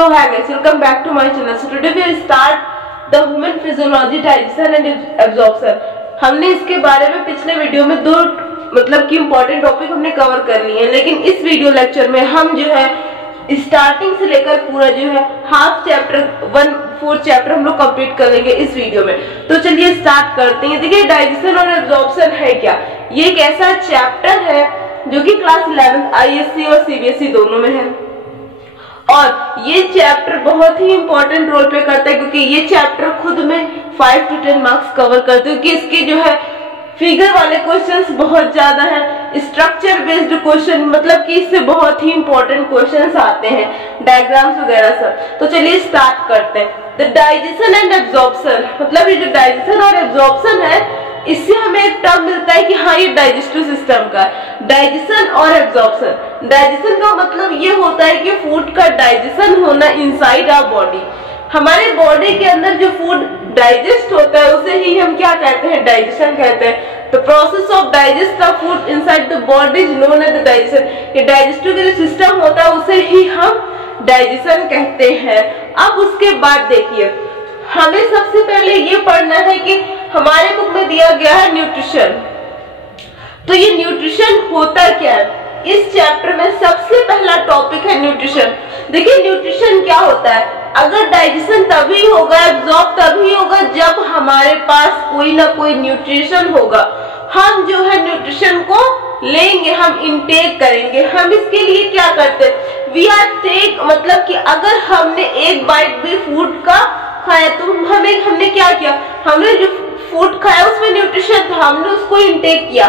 So hi guys, welcome back to my channel. So today we will start the human physiology, digestion and absorption. हमने इसके बारे में पिछले video में दो कि इम्पोर्टेंट टॉपिक हमने कवर कर लिए हैं, लेकिन इस वीडियो लेक्चर में हम जो है स्टार्टिंग से लेकर पूरा जो है हाफ चैप्टर 1/4 चैप्टर हम लोग कंप्लीट कर लेंगे इस वीडियो में। तो चलिए स्टार्ट करते हैं। देखिए डाइजेशन और एब्जॉर्प्शन है क्या, ये एक ऐसा चैप्टर है जो कि क्लास 11 ISC और CBSE दोनों में है और ये चैप्टर बहुत ही इंपॉर्टेंट रोल प्ले करता है क्योंकि ये चैप्टर खुद में 5 to 10 मार्क्स कवर करते हैं क्योंकि इसके जो है फिगर वाले क्वेश्चंस बहुत ज्यादा हैं, स्ट्रक्चर बेस्ड क्वेश्चन मतलब कि इससे बहुत ही इंपॉर्टेंट क्वेश्चंस आते हैं, डायग्राम्स वगैरह सब। तो चलिए स्टार्ट करते हैं। द डाइजेशन एंड एब्जॉर्प्शन मतलब ये जो डाइजेशन और एब्जॉर्प्शन है इससे हमें एक टर्म मिलता है कि हाँ ये डाइजेस्टिव सिस्टम का है। डाइजेशन और एब्जॉर्प्शन, डाइजेशन का मतलब ये होता है कि फूड का डाइजेशन होना इनसाइड आवर बॉडी। हमारे बॉडी के अंदर जो फूड डाइजेस्ट होता है उसे ही हम क्या कहते हैं, डाइजेशन कहते हैं। The process of digest the food inside the body is known as the digestion. ये डाइजेस्टिव का जो सिस्टम होता है उसे ही हम डाइजेशन कहते हैं। अब उसके बाद देखिए हमें सबसे पहले ये पढ़ना है कि हमारे बुक में दिया गया है न्यूट्रिशन। तो ये न्यूट्रिशन होता क्या है, इस चैप्टर में सबसे पहला टॉपिक है न्यूट्रिशन। देखिए न्यूट्रिशन क्या होता है, अगर डाइजेशन तभी होगा, एब्जॉर्ब तभी होगा जब हमारे पास कोई ना कोई न्यूट्रिशन होगा। हम जो है न्यूट्रिशन को लेंगे, हम इनटेक करेंगे। हम इसके लिए क्या करते हैं, वी आर टेक मतलब कि अगर हमने एक बाइट भी फूड का खाया तो हमने क्या किया, हमने जो फूड खाया उसमें न्यूट्रिशन था, हमने उसको इनटेक किया।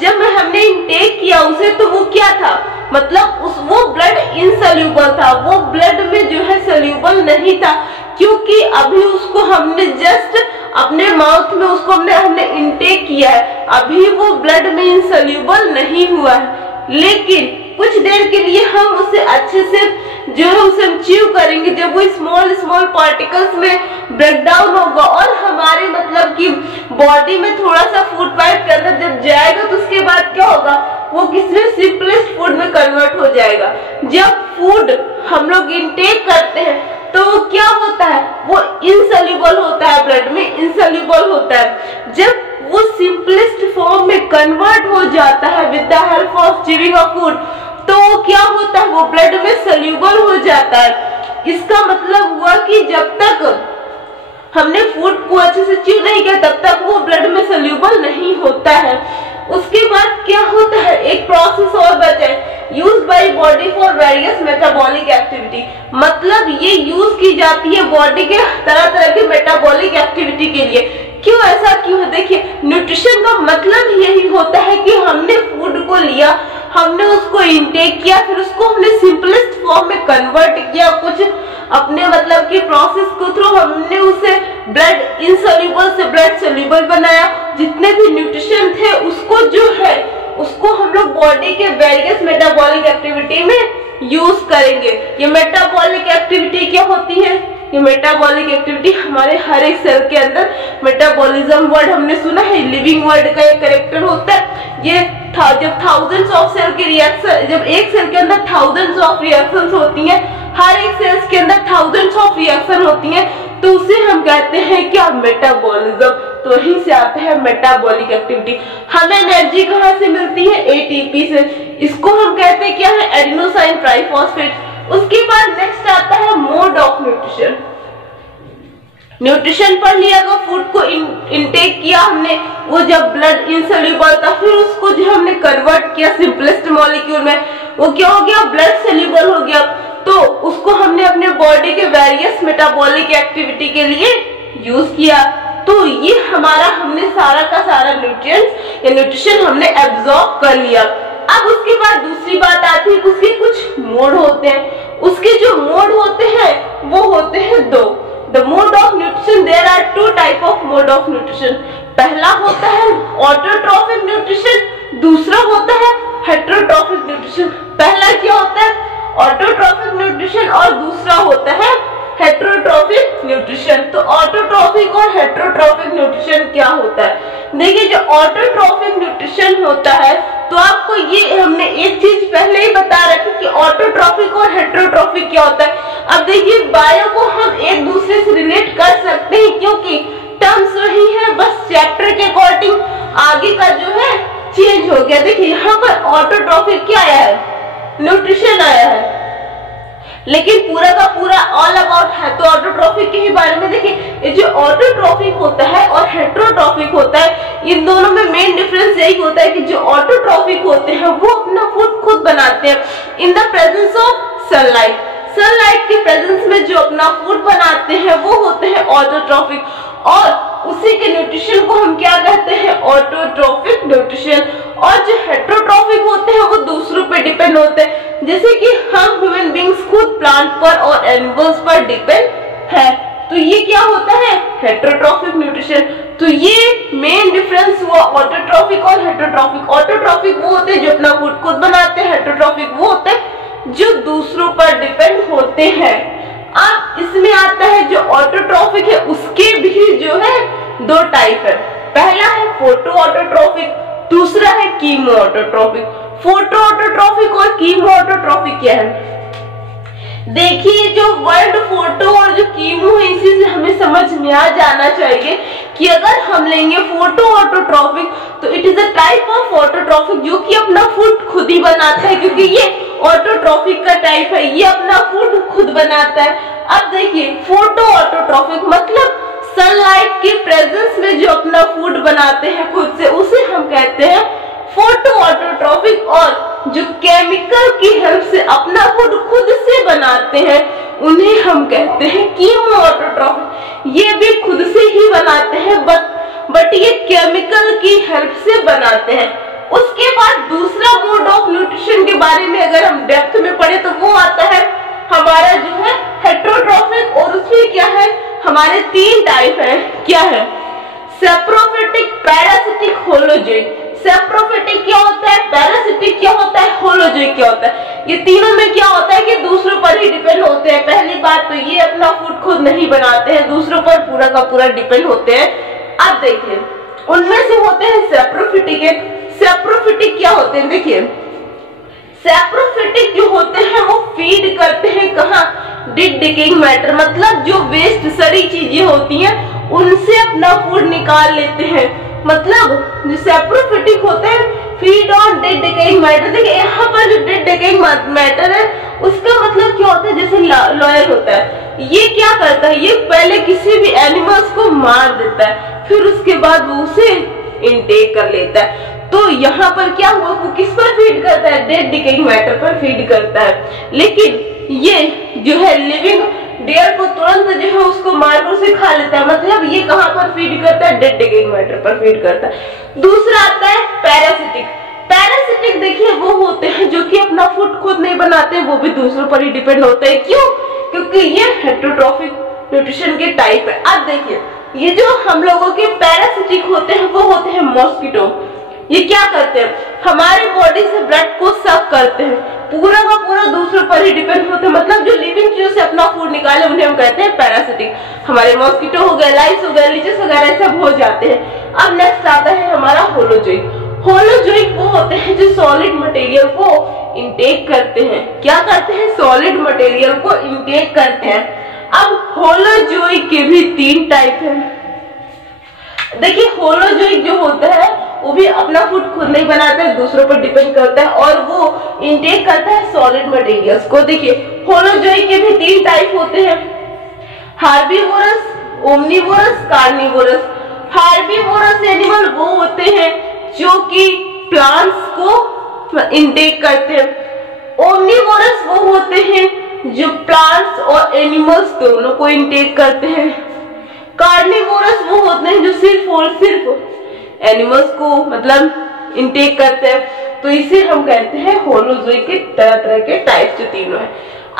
जब हमने इनटेक किया उसे तो वो क्या था, मतलब वो ब्लड इनसोल्यूबल था, वो ब्लड में जो है सोल्यूबल नहीं था क्योंकि अभी उसको हमने जस्ट अपने माउथ में उसको हमने इनटेक किया है, अभी वो ब्लड में इनसोल्यूबल नहीं हुआ है। लेकिन कुछ देर के लिए हम उसे अच्छे से जो है उसे हम च्यू करेंगे, जब वो स्मॉल पार्टिकल्स में ब्रेक डाउन होगा और हमारे मतलब कि बॉडी में थोड़ा सा फूड पाइप के अंदर जब जाएगा तो उसके बाद क्या होगा, वो किसी सिंपलेस्ट फूड में कन्वर्ट हो जाएगा। जब फूड हम लोग इनटेक करते हैं तो वो क्या होता है, वो इनसोल्यूबल होता है, ब्लड में इनसोल्यूबल होता है। जब वो सिंपलेस्ट फॉर्म में कन्वर्ट हो जाता है with the help of chewing of food तो क्या होता है, वो ब्लड में सोल्यूबल हो जाता है। इसका मतलब हुआ कि जब तक हमने फूड को अच्छे से च्यू नहीं किया तब तक वो ब्लड में सोल्यूबल नहीं होता है। उसके बाद क्या होता है, एक प्रोसेस और बचा है, use by body for various metabolic activity. मतलब ये यूज की जाती है बॉडी के तरह तरह के मेटाबॉलिक एक्टिविटी के लिए। क्यों ऐसा क्यों है, देखिए न्यूट्रिशन का मतलब यही होता है कि हमने फूड को लिया, हमने उसको इनटेक किया, फिर उसको हमने सिंपलेस्ट फॉर्म में कन्वर्ट किया, कुछ अपने मतलब कि प्रोसेस को थ्रू हमने उसे ब्लड इनसोल्यूबल से ब्लड सोल्यूबल बनाया। जितने भी न्यूट्रिशन थे उसको जो है उसको हम लोग बॉडी के वेरियस मेटाबॉलिक एक्टिविटी में यूज करेंगे। ये मेटाबॉलिक एक्टिविटी क्या होती है, ये मेटाबॉलिक एक्टिविटी हमारे हर एक सेल के अंदर, मेटाबॉलिज्म वर्ड हमने सुना है, लिविंग वर्ड का एक कैरेक्टर होता है। ये जब थाउजेंड्स ऑफ सेल के रिएक्शन, जब एक सेल के अंदर थाउजेंड्स ऑफ रिएक्शंस होती हैं, हर एक सेल्स के अंदर थाउजेंड्स ऑफ रिएक्शन होती हैं, तो उसे हम कहते हैं क्या, मेटाबॉलिज्म। तो वहीं से आता है मेटाबॉलिक एक्टिविटी। हमें एनर्जी कहाँ से मिलती है, ATP से। इसको हम कहते हैं क्या है, एडिनोसाइन ट्राइफॉस्फेट। उसके बाद नेक्स्ट आता है मोड ऑफ न्यूट्रिशन। न्यूट्रिशन पढ़ लिया, तो फूड को इनटेक किया हमने, वो जब ब्लड इनसोल्यूबल था फिर उसको जो हमने कन्वर्ट किया सिंपलेस्ट मॉलिक्यूल में, वो क्या हो गया, ब्लड सोल्यूबल हो गया। तो उसको हमने अपने बॉडी के वेरियस मेटाबॉलिक एक्टिविटी के लिए यूज किया। तो ये हमारा हमने सारा का सारा न्यूट्रिएंट्स या न्यूट्रिशन हमने एब्जॉर्ब कर लिया। अब उसके बाद दूसरी बात आती है, उसके कुछ मोड होते हैं। उसके जो मोड होते हैं वो होते हैं दो। The mode of nutrition, there are 2 type of mode of nutrition. पहला होता है ऑटोट्रॉफिक न्यूट्रिशन, दूसरा होता है हेटेरोट्रॉफिक न्यूट्रिशन। पहला क्या होता है, ऑटोट्रॉफिक न्यूट्रिशन, और दूसरा होता है हेटेरोट्रॉफिक न्यूट्रिशन। तो ऑटोट्रॉफिक और हेटेरोट्रॉफिक न्यूट्रिशन क्या होता है, देखिए जो ऑटोट्रॉफिक न्यूट्रिशन होता है तो आपको ये हमने एक चीज पहले ही बता रखी कि ऑटोट्रॉफिक और हेटेरोट्रॉफिक क्या होता है। अब देखिए क्योंकि टर्म्स वही है, बस चैप्टर के अकॉर्डिंग आगे का जो है चेंज हो गया। देखिए यहाँ पर ऑटोट्रॉफिक क्या आया है, न्यूट्रिशन आया है, लेकिन पूरा का पूरा ऑल अबाउट है तो ऑटोट्रॉफिक के ही बारे में। देखिए ये जो ऑटोट्रॉफिक होता है और हेटेरोट्रॉफिक होता है, इन दोनों में मेन डिफरेंस यही होता है कि जो ऑटोट्रॉफिक होते हैं वो अपना फूड खुद बनाते हैं in the presence of sunlight. Sunlight के प्रेजेंस में जो अपना फूड बनाते हैं वो होते हैं ऑटोट्रॉफिक, और उसी के न्यूट्रिशन को हम क्या कहते हैं, ऑटोट्रॉफिक न्यूट्रिशन। और जो हेटेरोट्रॉफिक होते हैं वो दूसरों पे डिपेंड होते हैं, जैसे कि हम ह्यूमन बींग्स खुद प्लांट पर और एनिमल्स पर डिपेंड है, तो ये क्या होता है, हेटेरोट्रॉफिक न्यूट्रिशन। तो ये मेन डिफरेंस हुआ ऑटोट्रॉफिक और हेटेरोट्रॉफिक। ऑटोट्रॉफिक वो होते हैं जो अपना फूड खुद बनाते हैं, हेटेरोट्रॉफिक वो होते हैं जो दूसरों पर डिपेंड होते हैं। अब इसमें आता है जो ऑटोट्रॉफिक है उसके भी जो है दो टाइप है, पहला है फोटो ऑटोट्रॉफिक, दूसरा है कीमो ऑटोट्रॉफिक। फोटो ऑटोट्रॉफिक और कीमो ऑटोट्रॉफिक क्या है, देखिए जो वर्ड फोटो और जो कीमो है इसी से हमें समझ में आ जाना चाहिए कि अगर हम लेंगे फोटो ऑटोट्रॉफिक तो it is a type of autotrophic जो कि अपना फूड खुद ही बनाता है, क्योंकि ये ऑटोट्रॉफिक का टाइप है, ये अपना फूड खुद बनाता है। अब देखिए फोटो ऑटोट्रॉफिक मतलब सनलाइट के प्रेजेंस में जो अपना फूड बनाते हैं खुद से, उसे हम कहते हैं फोटो ऑटोट्रॉफिक। और जो केमिकल की हेल्प से अपना फूड खुद से बनाते हैं उन्हें हम कहते हैं कीमो ऑटोट्रॉफिक। ये भी खुद से ही बनाते हैं बट ये केमिकल की हेल्प से बनाते हैं। उसके बाद दूसरा मोड ऑफ न्यूट्रिशन के बारे में अगर हम डेप्थ में पढ़े तो वो आता है हमारा जो है हेटेरोट्रॉफिक, और उसमें क्या है हमारे तीन टाइप है, क्या है, सैप्रोफिटिक, पैरासिटिक, होलोजोइक। सैप्रोफिटिक क्या होता है, पैरासिटिक क्या होता है, होलोजोइक क्या होता है। ये तीनों में क्या होता है कि दूसरों पर ही डिपेंड होते हैं। पहली बात तो ये अपना फूड खुद नहीं बनाते हैं, दूसरों पर पूरा का पूरा डिपेंड होते हैं। अब देखिए उनमें से होते हैं सैप्रोफिटिक। सैप्रोफिटिक क्या होते हैं, देखिए सैप्रोफिटिक जो होते हैं वो फीड करते हैं कहाँ, डेड डिकेइंग मैटर, मतलब जो वेस्ट सड़ी चीजें होती हैं उनसे अपना फूड निकाल लेते हैं। मतलब जो सैप्रोफिटिक होते हैं feed on dead decaying matter. देखिए यहाँ पर जो डेड डिकेइंग मैटर है उसका मतलब क्या होता है, जैसे लॉयल होता है, ये क्या करता है, ये पहले किसी भी एनिमल्स को मार देता है फिर उसके बाद वो उसे इनटेक कर लेता है। तो यहाँ पर क्या हुआ, वो किस पर फीड करता है, डेड डिकेइंग मैटर पर फीड करता है। लेकिन ये जो है लिविंग डेयर को तुरंत जो है उसको मारकर उसे खा लेता है, मतलब ये कहाँ पर फीड करता है, डेड डिकेइंग मैटर पर फीड करता है। दूसरा आता है पैरासिटिक। पैरासिटिक देखिए वो होते हैं जो कि अपना फूड खुद नहीं बनाते, वो भी दूसरों पर ही डिपेंड होते हैं। क्यों, क्योंकि ये हेटेरोट्रॉफिक न्यूट्रिशन के टाइप है। अब देखिए ये जो हम लोगों के पैरासिटिक होते हैं वो होते हैं मॉस्किटो। ये क्या करते हैं, हमारे बॉडी से ब्लड को सक करते हैं, पूरा का पूरा दूसरों पर ही डिपेंड होते हैं, मतलब जो लिविंग चीजों से अपना फूड निकाले उन्हें हम कहते हैं पैरासिटिक। हमारे मॉस्किटो हो गए, लाइस हो गए, लीचेस वगैरह सब हो जाते हैं। अब नेक्स्ट आता है हमारा होलोजोइक। होलोजोइक वो होते हैं जो सॉलिड मटेरियल को इंटेक करते हैं। क्या करते हैं, सॉलिड मटेरियल को इंटेक करते हैं। अब होलोजोइक के भी तीन टाइप हैं। देखिए होलोजोइक जो होता है वो भी अपना फूड खुद नहीं बनाता है, दूसरों पर डिपेंड करता है और वो इंटेक करता है सॉलिड मटेरियल्स को। देखिए होलोजोइक के भी तीन टाइप होते हैं, herbivores, omnivorous, carnivorous. Herbivores animal वो होते हैं जो कि प्लांट्स को इंटेक करते हैं। ओमनीवोरस वो होते हैं जो प्लांट्स और एनिमल्स दोनों को इंटेक करते हैं। कार्निवोरस वो होते हैं जो सिर्फ और सिर्फ एनिमल्स को मतलब इंटेक करते हैं। तो इसे हम कहते हैं होलोजोइक के तरह तरह के टाइप जो तीनों है।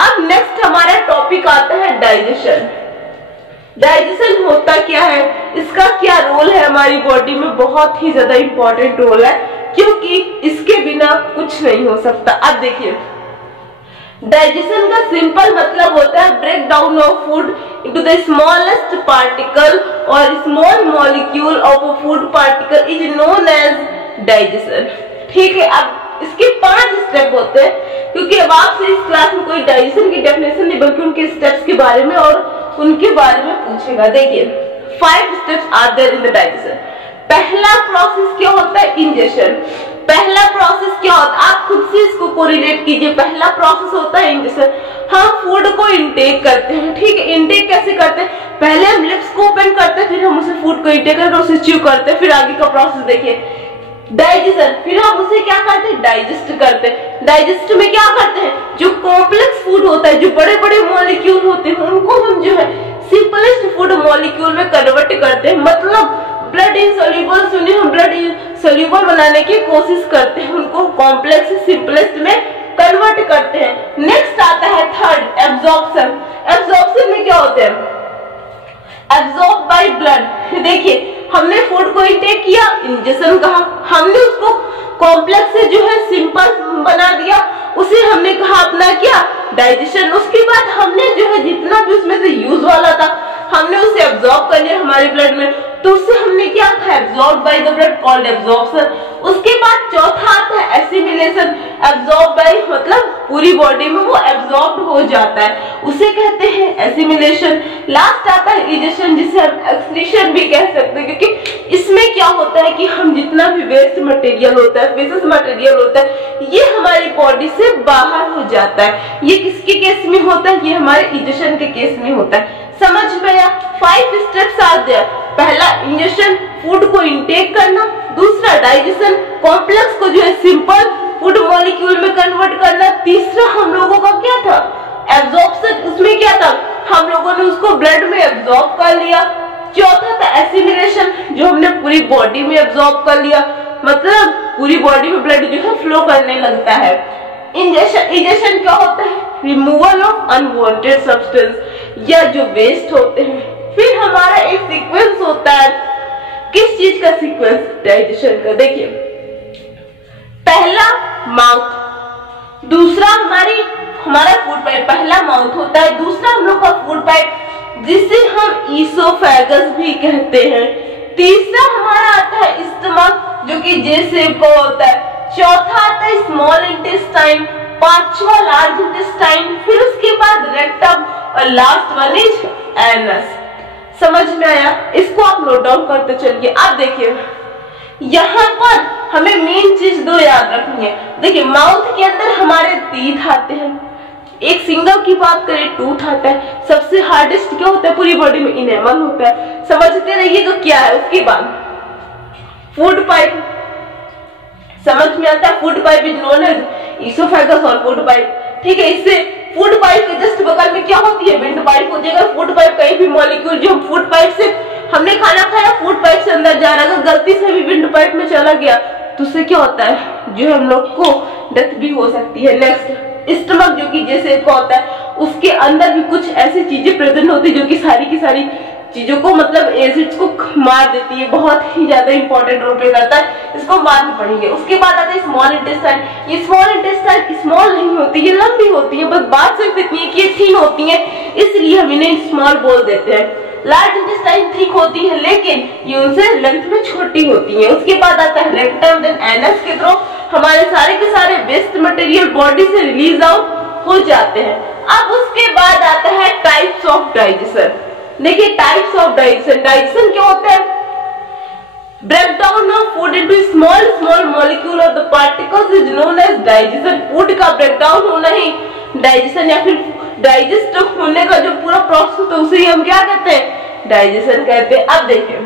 अब नेक्स्ट हमारा टॉपिक आता है डाइजेशन। डाइजेशन होता क्या है, इसका क्या रोल है हमारी बॉडी में, बहुत ही ज्यादा इंपॉर्टेंट रोल है क्योंकि इसके बिना कुछ नहीं हो सकता। अब देखिए डाइजेशन का सिंपल मतलब होता है break down of food into the smallest particle और small molecule of a food particle is known as digestion. ठीक है, अब इसके 5 स्टेप होते हैं, क्योंकि अब आपसे इस क्लास में कोई डाइजेशन की डेफिनेशन नहीं बल्कि उनके स्टेप्स के बारे में और उनके बारे में पूछेगा। देखिए 5 steps are there in the digestion. पहला प्रोसेस क्या होता है? इंजेशन। पहला प्रोसेस क्या होता है? आप खुद से इसको कोरिलेट कीजिए। पहला प्रोसेस होता है इंजेशन। हम फूड को इंटेक करते हैं, ठीक है। इंटेक कैसे करते हैं? पहले हम लिप्स को ओपन करते हैं, फिर हम उसे फूड को इंटेक करके उसे च्यू करते हैं। फिर आगे का प्रोसेस देखिए, डाइजेशन। फिर हम उसे क्या करते हैं? डाइजेस्ट करते हैं। डाइजेस्ट में क्या करते हैं? जो कॉम्प्लेक्स फूड होता है, जो बड़े बड़े मॉलिक्यूल होते हैं, उनको हम जो है सिंपलेस्ट फूड मॉलिक्यूल में कन्वर्ट करते हैं। मतलब ब्लड इनसोल्यूबल सुने हम ब्लड सोल्यूबल बनाने की कोशिश करते हैं, उनको कॉम्प्लेक्स से सिंपलेस्ट में कन्वर्ट करते हैं। नेक्स्ट आता है थर्ड, एब्जॉर्प्शन। एब्जॉर्प्शन में क्या होते हैं? Absorb by blood. देखिए, हमने फूड को इंटेक किया, इंजेशन कहा, हमने उसको कॉम्प्लेक्स से जो है सिंपल बना दिया, उसे हमने कहा अपना क्या? डाइजेशन। उसके बाद हमने जो है जितना भी उसमें से यूज वाला था, हमने उसे एब्जॉर्ब कर लिया हमारे ब्लड में, तो उससे हमने क्या कहा? Absorb by the blood, called absorption. उसके बाद चौथा आता है एसिमिलेशन। एब्जॉर्ब बाय मतलब पूरी बॉडी में वो एब्जॉर्ब हो जाता है, उसे कहते हैं एसिमिलेशन। लास्ट आता है इजेशन, जिसे हम एक्सक्रीशन भी कह सकते हैं, क्योंकि इसमें क्या होता है कि हम जितना भी वेस्ट मटेरियल होता है, फेसेस मटेरियल होता है, ये हमारी बॉडी से बाहर हो जाता है। ये किसके केस में होता है? ये हमारे इजेशन के केस में होता है। समझ में आया? 5 स्टेप्स आर देयर। पहला इंजेशन, फूड को इंटेक करना। दूसरा डाइजेशन, कॉम्प्लेक्स को जो है सिंपल फूड मॉलिक्यूल में कन्वर्ट करना। तीसरा हम लोगों का क्या था? एब्जॉर्प्शन। उसमें क्या था? हम लोगों ने उसको ब्लड में एब्जॉर्ब कर लिया। चौथा था एसिमिलेशन, जो हमने पूरी बॉडी में एब्जॉर्ब कर लिया, मतलब पूरी बॉडी में ब्लड जो है फ्लो करने लगता है। इंजेशन क्या होता है? रिमूवल ऑफ अनवांटेड सब्सटेंस, या जो वेस्ट होते हैं। फिर हमारा एक सीक्वेंस होता है, किस चीज का सीक्वेंस? डाइजेशन का। देखिए, पहला माउथ, दूसरा हमारा फूड पाइप। पहला माउथ होता है, दूसरा हम लोग का फूड पाइप, जिसे हम ईसोफेगस भी कहते हैं। तीसरा हमारा आता है स्टमक, जो कि जे शेप का होता है। चौथा आता है स्मॉल इंटेस्टाइन, पांचवा लार्ज इंटेस्टाइन, फिर उसके बाद रेक्टम, और लास्ट वन इज एनस। समझ में आया? इसको आप नोट डाउन करते चलिए। आप देखिए, यहाँ पर हमें मेन चीज दो याद रखनी है। देखिए, माउथ के अंदर हमारे टीथ आते हैं, एक सिंगल की बात करें टूथ आता है। सबसे हार्डेस्ट क्या होता है पूरी बॉडी में? इनेमल होता है। समझते रहिएगा क्या है। उसके बाद फूड पाइप, समझ में आता है? Food pipe is known as oesophagus और फूड पाइप, ठीक है। इससे फूड पाइप के जस्ट बगल में क्या होती है? विंड पाइप होती है। अगर फूड पाइप कहीं भी मॉलिक्यूल जो फूड पाइप से हमने खाना खाया, फूड पाइप से अंदर जा रहा है, अगर गलती से भी विंड पाइप में चला गया तो उससे क्या होता है? जो हम लोग को डेथ भी हो सकती है। नेक्स्ट स्टमक, जो कि जैसे का होता है, उसके अंदर भी कुछ ऐसी चीजें प्रेजेंट होती है जो कि सारी की सारी चीजों को मतलब एसिड्स को मार देती है, बहुत ही ज्यादा इंपॉर्टेंट रोल प्ले करता है। इसको बाद में पढ़ेंगे। उसके बाद आता है स्मॉल इंटेस्टाइन। ये स्मॉल इंटेस्टाइन स्मॉल नहीं होती, ये लंबी होती है, बस बात सिर्फ इतनी है कि ये थिन होती है, इसलिए हम इन्हें स्मॉल बोल देते हैं। लार्ज इंटेस्टाइन थिक होती है, लेकिन ये उनसे लेंथ में छोटी होती है। उसके बाद आता है रेक्टम, देन एनस के थ्रू हमारे सारे के सारे वेस्ट मटेरियल बॉडी से रिलीज आउट हो जाते हैं। अब उसके बाद आता है टाइप्स ऑफ डाइजेशन। देखिए, टाइप्स ऑफ डाइजेशन। डाइजेशन क्या होता है? Breakdown of food into small small molecule of the particles is known as digestion. Food का ब्रेकडाउन होना ही डाइजेशन, या फिर डाइजेस्ट होने का जो पूरा प्रोसेस होता है उसे ही हम क्या कहते हैं? डाइजेशन कहते हैं। अब देखिए,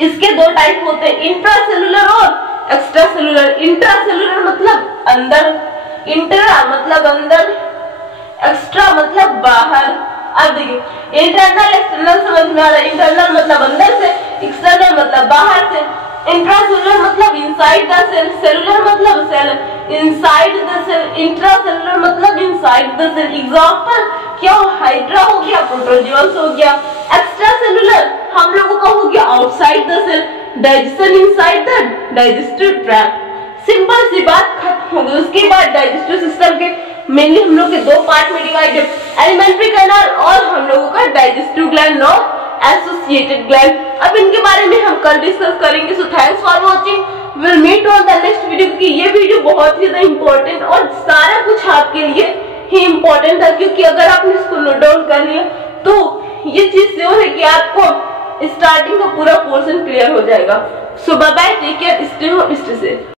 इसके दो टाइप होते हैं, इंट्रासेलुलर और एक्स्ट्रा सेलुलर। इंट्रासेलुलर मतलब अंदर, इंट्रा मतलब अंदर, एक्स्ट्रा मतलब बाहर। अब देखिए, इंटरनल एक्सटर्नल समझ में आ रहा है। इंटरनल मतलब अंदर से, एक्सटर्नल मतलब बाहर से। इंट्रासेलुलर मतलब इनसाइड द सेल, सेलुलर मतलब cell inside the cell, intracellular मतलब इनसाइड द सेल। एग्जांपल क्या? हाइड्रा हो गया, प्रोटोजुअल्स हो गया। एक्स्ट्रा सेलुलर हम लोगों का हो गया outside the cell, digestion inside the digestive tract. Simple सी बात खत्म हो गई। उसके बाद डाइजेस्टिव सिस्टम के मेनली हम लोग के दो पार्ट में डिवाइडेड, एलिमेंट्री कैनाल और हम लोगों का डाइजेस्टिव ग्लैंड और एसोसिएटेड ग्लैंड। अब इनके बारे में हम कल डिस्कस करेंगे। So thanks for watching, will meet on the next video. क्योंकि ये वीडियो बहुत ही ज्यादा इंपॉर्टेंट और सारा कुछ आपके लिए ही इंपॉर्टेंट था, क्योंकि अगर आपने इसको नोट डाउन कर लिया तो ये चीज श्योर है कि आपको स्टार्टिंग का पूरा पोर्शन क्लियर हो जाएगा। So bye bye, take care, stay home, stay safe.